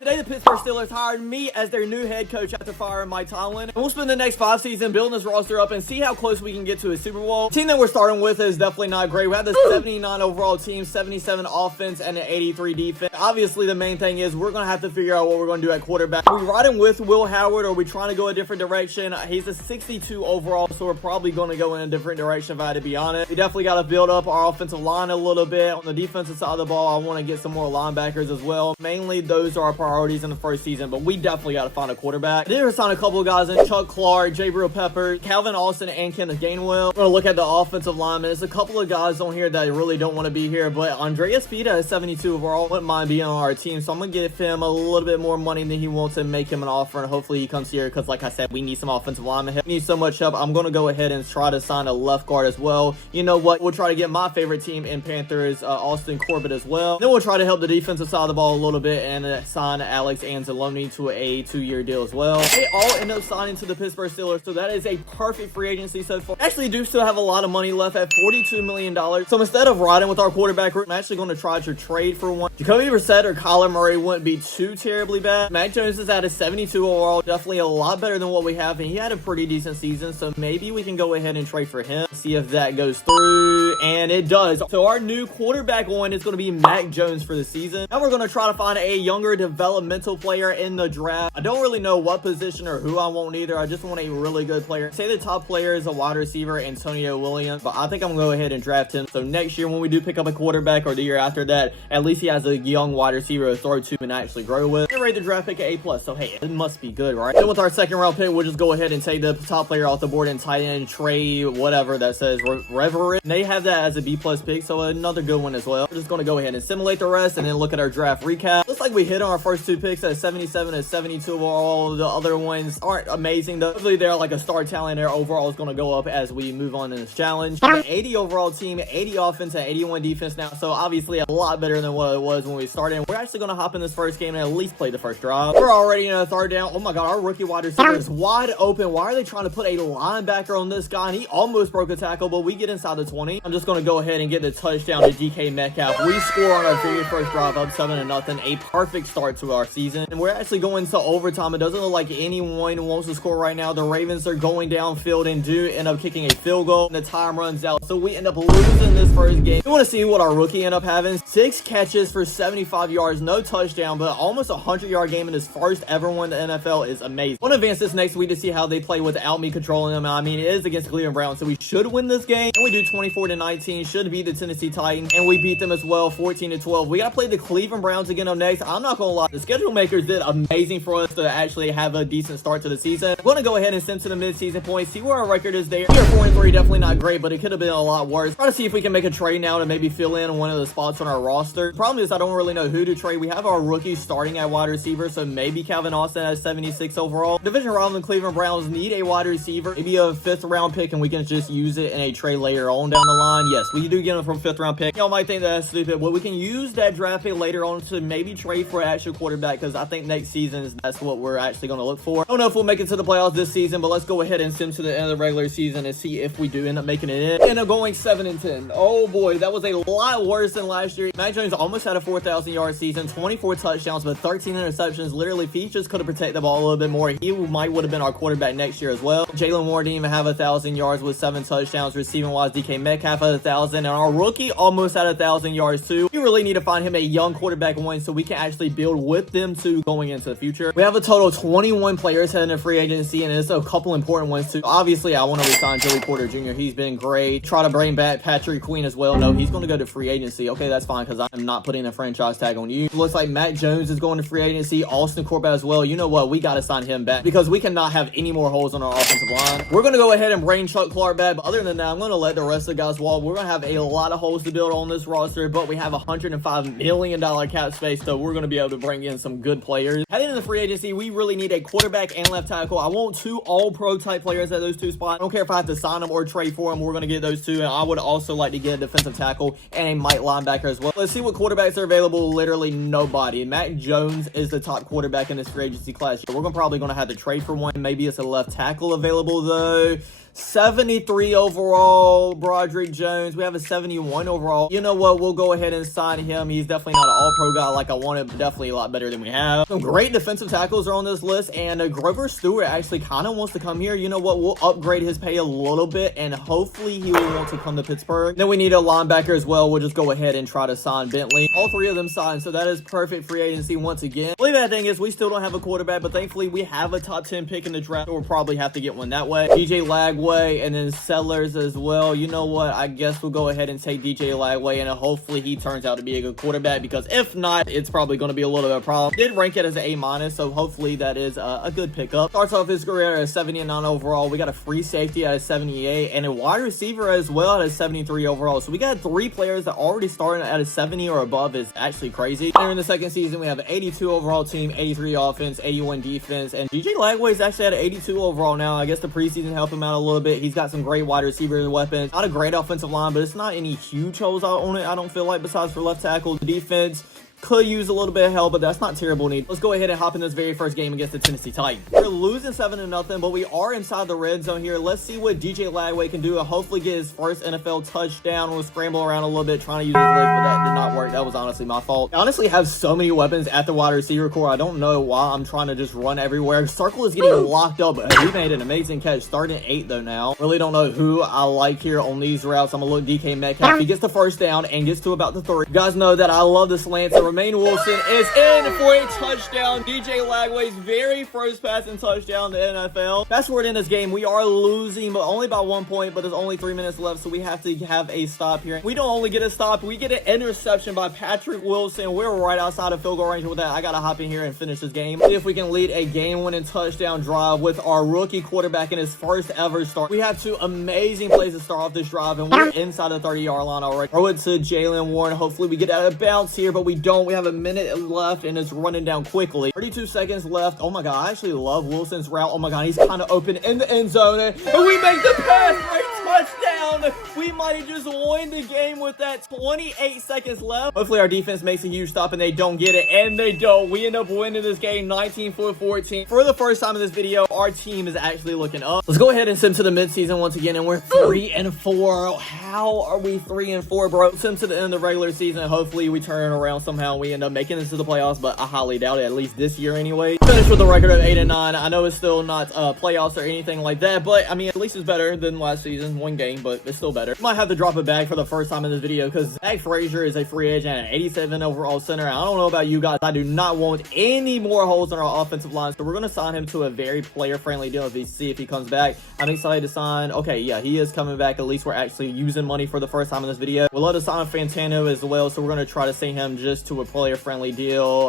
Today, the Pittsburgh Steelers hired me as their new head coach after firing Mike Tomlin. And we'll spend the next 5 seasons building this roster up and see how close we can get to a Super Bowl. The team that we're starting with is definitely not great. We have the 79 overall team, 77 offense, and an 83 defense. Obviously, the main thing is we're going to have to figure out what we're going to do at quarterback. Are we riding with Will Howard, or are we trying to go a different direction? He's a 62 overall, so we're probably going to go in a different direction if I had to be honest. We definitely got to build up our offensive line a little bit. On the defensive side of the ball, I want to get some more linebackers as well. Mainly, those are our priorities in the first season, but we definitely got to find a quarterback. I did sign a couple of guys in: Chuck Clark, Jabril Peppers, Calvin Austin, and Kenneth Gainwell. We're going to look at the offensive linemen. There's a couple of guys on here that really don't want to be here, but Andreas Pita is 72 overall. Wouldn't mind being on our team, so I'm going to give him a little bit more money than he wants and make him an offer, and hopefully he comes here because, like I said, we need some offensive linemen. We need so much help. I'm going to go ahead and try to sign a left guard as well. You know what? We'll try to get my favorite team in Panthers, Austin Corbett as well. Then we'll try to help the defensive side of the ball a little bit and sign Alex Anzalone to a 2-year deal as well. They all end up signing to the Pittsburgh Steelers, so that is a perfect free agency so far. Actually do still have a lot of money left at $42 million. So instead of riding with our quarterback group, I'm actually going to try to trade for one. Jacoby Brissett or Kyler Murray wouldn't be too terribly bad. Mac Jones is at a 72 overall, definitely a lot better than what we have, and he had a pretty decent season, so maybe we can go ahead and trade for him, see if that goes through, and it does. So our new quarterback one is going to be Mac Jones for the season. Now we're going to try to find a younger developmental player in the draft. I don't really know what position or who I want either. I just want a really good player. Say the top player is a wide receiver, Antonio Williams, but I think I'm going to go ahead and draft him. So next year when we do pick up a quarterback, or the year after that, at least he has a young wide receiver to throw to and actually grow with. I rate the draft pick at A+, so hey, it must be good, right? Then with our second round pick, we'll just go ahead and take the top player off the board and tight end Trey, whatever that says, Reverend. They have that as a B+ pick, so another good one as well. We're just going to go ahead and simulate the rest and then look at our draft recap. Looks like we hit on our first 2 picks at 77 and 72 overall. The other ones aren't amazing though. Hopefully they're like a star talent. Their overall is going to go up as we move on in this challenge. The 80 overall team, 80 offense and 81 defense now, so obviously a lot better than what it was when we started. We're actually going to hop in this first game and at least play the first drive. We're already in a third down. Oh my god, our rookie wide receiver is wide open. Why are they trying to put a linebacker on this guy? And he almost broke a tackle, but we get inside the 20. I'm just going to go ahead and get the touchdown to DK Metcalf. We score on our very first drive, up 7-0. A perfect start to our season, and we're actually going to overtime. It doesn't look like anyone wants to score right now. The Ravens are going downfield and do end up kicking a field goal, and the time runs out, so we end up losing this first game. We want to see what our rookie end up having. 6 catches for 75 yards, no touchdown, but almost a 100-yard game in his first ever one in the NFL is amazing. I want to advance this next week to see how they play without me controlling them. I mean, it is against Cleveland Browns, so we should win this game, and we do 24-19. Should beat the Tennessee Titans, and we beat them as well, 14-12. We got to play the Cleveland Browns again up next. I'm not gonna lie, the schedule makers did amazing for us to actually have a decent start to the season. I'm gonna go ahead and send to the mid-season points, see where our record is there. We are 4-3, definitely not great, but it could have been a lot worse. Try to see if we can make a trade now to maybe fill in one of the spots on our roster. The problem is I don't really know who to trade. We have our rookies starting at wide receiver, so maybe Calvin Austin at 76 overall. Division round, the Cleveland Browns need a wide receiver, maybe a 5th round pick, and we can just use it in a trade later on down the line. Yes, we do get them from 5th round pick. Y'all might think that's stupid, but we can use that draft pick later on to maybe trade for an actual quarterback, because I think next season that's what we're actually going to look for. I don't know if we'll make it to the playoffs this season, but let's go ahead and sim to the end of the regular season and see if we do end up making it in. End up going 7-10. Oh boy, that was a lot worse than last year. Mac Jones almost had a 4,000-yard season, 24 touchdowns, but 13 interceptions. Literally, if he just could have protected the ball a little bit more, he would have been our quarterback next year as well. Jalen Warren didn't even have 1,000 yards with 7 touchdowns. Receiving wise, DK Metcalf had 1,000, and our rookie almost had 1,000 yards too. We really need to find him a young quarterback one so we can actually build with them too going into the future. We have a total of 21 players heading to free agency, and it's a couple important ones too. Obviously, I want to resign Joey Porter Jr. He's been great. Try to bring back Patrick Queen as well. No, he's going to go to free agency. Okay, that's fine, because I'm not putting a franchise tag on you. Looks like Matt Jones is going to free agency. Austin Corbett as well. You know what? We got to sign him back because we cannot have any more holes on our offensive line. We're going to go ahead and bring Chuck Clark back, but other than that, I'm going to let the rest of the guys walk. We're going to have a lot of holes to build on this roster, but we have $105 million cap space, so we're going to be able to bring in some good players. Heading into the free agency, we really need a quarterback and left tackle. I want 2 all-pro type players at those 2 spots. I don't care if I have to sign them or trade for them. We're going to get those 2, and I would also like to get a defensive tackle and a Mike linebacker as well. Let's see what quarterbacks are available. Literally nobody. Mac Jones is the top quarterback in this free agency class. We're probably going to have to trade for one. Maybe it's a left tackle available though. 73 overall, Broderick Jones. We have a 71 overall. You know what? We'll go ahead and sign him. He's definitely not an all-pro guy like I wanted, but definitely a lot better than we have. Some great defensive tackles are on this list, and Grover Stewart actually kind of wants to come here. You know what? We'll upgrade his pay a little bit, and hopefully he will want to come to Pittsburgh. Then we need a linebacker as well. We'll just go ahead and try to sign Bentley. All three of them signed, so that is perfect free agency once again. The only bad thing is we still don't have a quarterback, but thankfully we have a top 10 pick in the draft. We'll probably have to get one that way. DJ Lagway and then Sellers as well. You know what? I guess we'll go ahead and take DJ Lagway, and hopefully he turns out to be a good quarterback, because if not, it's probably going to be a little bit of a problem. Did rank it as an A-, so hopefully that is a good pickup. Starts off his career at a 79 overall. We got a free safety at a 78 and a wide receiver as well at a 73 overall. So we got 3 players that already started at a 70 or above. Is actually crazy. During the second season, we have an 82 overall team, 83 offense, 81 defense, and DJ Lagway is actually at an 82 overall now. I guess the preseason helped him out a little bit. He's got some great wide receiver weapons. Not a great offensive line, but it's not any huge holes out on it, I don't feel like, besides for left tackle. The defense could use a little bit of help, but that's not terrible need. Let's go ahead and hop in this very first game against the Tennessee Titans. We're losing 7-0, but we are inside the red zone here. Let's see what DJ Lagway can do and hopefully get his first NFL touchdown. We'll scramble around a little bit trying to use his legs, but that did not work. That was honestly my fault. I honestly have so many weapons at the wide receiver core. I don't know why I'm trying to just run everywhere. Circle is getting locked up, but he made an amazing catch. Starting 8 though now. Really don't know who I like here on these routes. I'm gonna look DK Metcalf. He gets the first down and gets to about the 3. You guys know that I love the slants, and Romaine Wilson is in for a touchdown. DJ Lagway's very first passing touchdown in the NFL. Fast forward in this game, we are losing, but only by 1 point, but there's only 3 minutes left, so we have to have a stop here. We don't only get a stop, we get an interception by Patrick Wilson. We're right outside of field goal range with that. I gotta hop in here and finish this game. See if we can lead a game-winning touchdown drive with our rookie quarterback in his first ever start. We have 2 amazing plays to start off this drive, and we're inside the 30-yard line already. Throw it to Jalen Warren. Hopefully we get out of bounds here, but we don't. We have a minute left and it's running down quickly. 32 seconds left. Oh my god, I actually love Wilson's route. Oh my god, he's kind of open in the end zone, and we make the pass for a touchdown. We might have just won the game with that. 28 seconds left. Hopefully our defense makes a huge stop and they don't get it, and they don't. We end up winning this game 19-14. For the first time in this video, our team is actually looking up. Let's go ahead and send to the midseason once again, and we're 3-4. How are we 3-4, bro? Send to the end of the regular season. Hopefully we turn it around somehow and we end up making this to the playoffs, but I highly doubt it, at least this year anyway. Finished with a record of 8-9. I know it's still not playoffs or anything like that, but I mean, at least it's better than last season. 1 game, but it's still better. Might have to drop a bag for the first time in this video because Zach Frazier is a free agent at 87 overall center. I don't know about you guys. I do not want any more holes in our offensive line, so we're going to sign him to a very player-friendly deal to see if he comes back. I'm excited to sign. Okay, yeah, he is coming back. At least we're actually using money for the first time in this video. We'll let us sign Fantano as well, so we're going to try to sign him just to a player-friendly deal.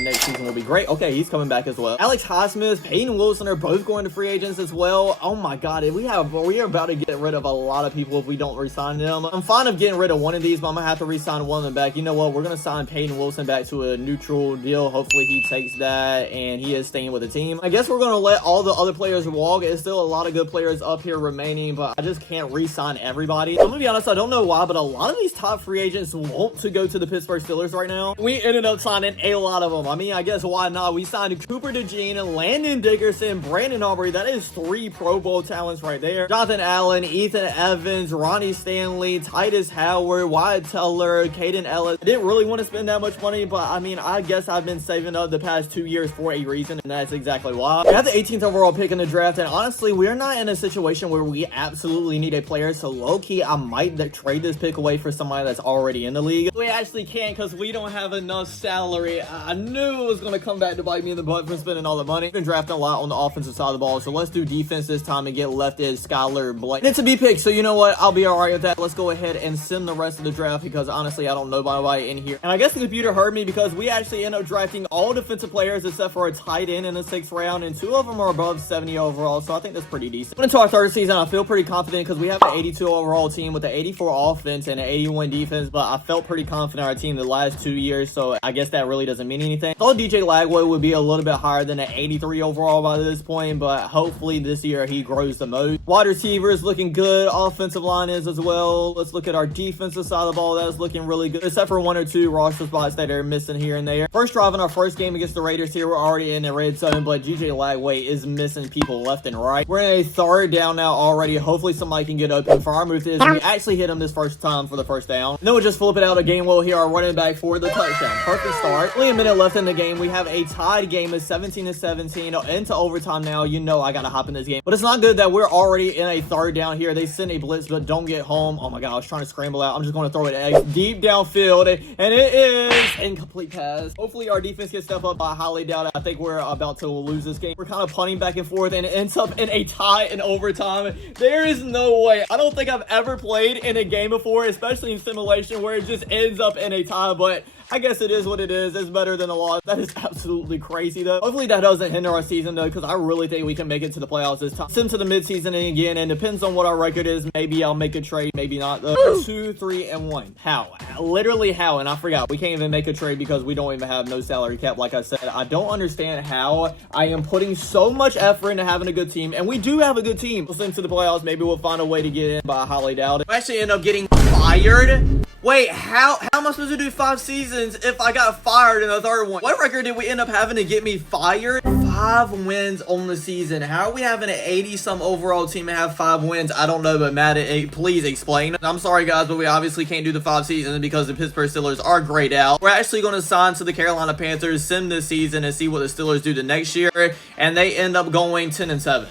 Next season will be great. Okay, he's coming back as well. Alex Highsmith, Peyton Wilson are both going to free agents as well. Oh my god, we are about to get rid of a lot of people if we don't re-sign them. I'm fine of getting rid of one of these, but I'm gonna have to re-sign one of them back. You know what? We're gonna sign Peyton Wilson back to a neutral deal. Hopefully he takes that and he is staying with the team. I guess we're gonna let all the other players walk. It's still a lot of good players up here remaining, but I just can't re-sign everybody. I'm gonna be honest, I don't know why, but a lot of these top free agents want to go to the Pittsburgh Steelers right now. We ended up signing a lot of them. I mean, I guess why not? We signed Cooper DeJean, Landon Dickerson, Brandon Aubrey. That is 3 Pro Bowl talents right there. Jonathan Allen, Ethan Evans, Ronnie Stanley, Titus Howard, Wyatt Teller, Caden Ellis. I didn't really want to spend that much money, but I mean, I guess I've been saving up the past 2 years for a reason, and that's exactly why. We have the 18th overall pick in the draft, and honestly, we're not in a situation where we absolutely need a player, so low-key, I might trade this pick away for somebody that's already in the league. We actually can't because we don't have enough salary. I knew it was going to come back to bite me in the butt for spending all the money. We've been drafting a lot on the offensive side of the ball, so let's do defense this time and get left is Skylar Blake. It's a B pick, so you know what? I'll be alright with that. Let's go ahead and send the rest of the draft because honestly, I don't know nobody in here. And I guess the computer heard me because we actually end up drafting all defensive players except for a tight end in the 6th round, and 2 of them are above 70 overall, so I think that's pretty decent. Into our 3rd season, I feel pretty confident because we have an 82 overall team with an 84 offense and an 81 defense, but I felt pretty confident in our team the last 2 years, so I guess that really doesn't mean anything. I thought DJ Lagway would be a little bit higher than an 83 overall by this point, but hopefully this year he grows the most. Wide receivers looking good. our offensive line is as well. Let's look at our defensive side of the ball. That's looking really good, except for one or two roster spots that are missing here and there. First drive in our first game against the Raiders here, we're already in the red zone, but GJ Lagway is missing people left and right. We're in a third down now already. Hopefully somebody can get open. For our move is we actually hit him this first time for the first down. And then we'll just flip it out of game. Well, here our running back for the touchdown. Perfect start. Only a minute left in the game. We have a tied game of 17-17 into overtime now. You know I gotta hop in this game, but it's not good that we're already in a third down here. They send a blitz, but don't get home. Oh my god, I was trying to scramble out. I'm just going to throw it deep downfield, and it is incomplete pass. Hopefully our defense gets stuff up. I highly doubt it. I think we're about to lose this game. We're kind of punting back and forth, and it ends up in a tie in overtime. There is no way. I don't think I've ever played in a game before, especially in simulation, where it just ends up in a tie, but I guess it is what it is. It's better than a loss. That is absolutely crazy, though. Hopefully that doesn't hinder our season, though, because I really think we can make it to the playoffs this time. Send to the midseason again, and depends on what our record is. Maybe I'll make a trade, maybe not. 2, 3, and 1. How? Literally how? And I forgot. We can't even make a trade because we don't even have no salary cap, like I said. I don't understand how I am putting so much effort into having a good team, and we do have a good team. We'll send to the playoffs. Maybe we'll find a way to get in, but I highly doubt it. We actually end up getting fired. Wait, how am I supposed to do 5 seasons if I got fired in the third one? What record did we end up having to get me fired? 5 wins on the season. How are we having an 80-some overall team and have 5 wins? I don't know, but Madden, please explain. I'm sorry, guys, but we obviously can't do the 5 seasons because the Pittsburgh Steelers are grayed out. We're actually going to sign to the Carolina Panthers, sim this season, and see what the Steelers do the next year, and they end up going 10-7.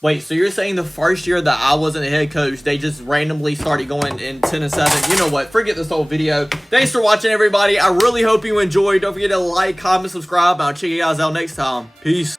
Wait, so you're saying the first year that I wasn't a head coach, they just randomly started going in 10-7? You know what? Forget this whole video. Thanks for watching, everybody. I really hope you enjoyed. Don't forget to like, comment, subscribe. I'll check you guys out next time. Peace.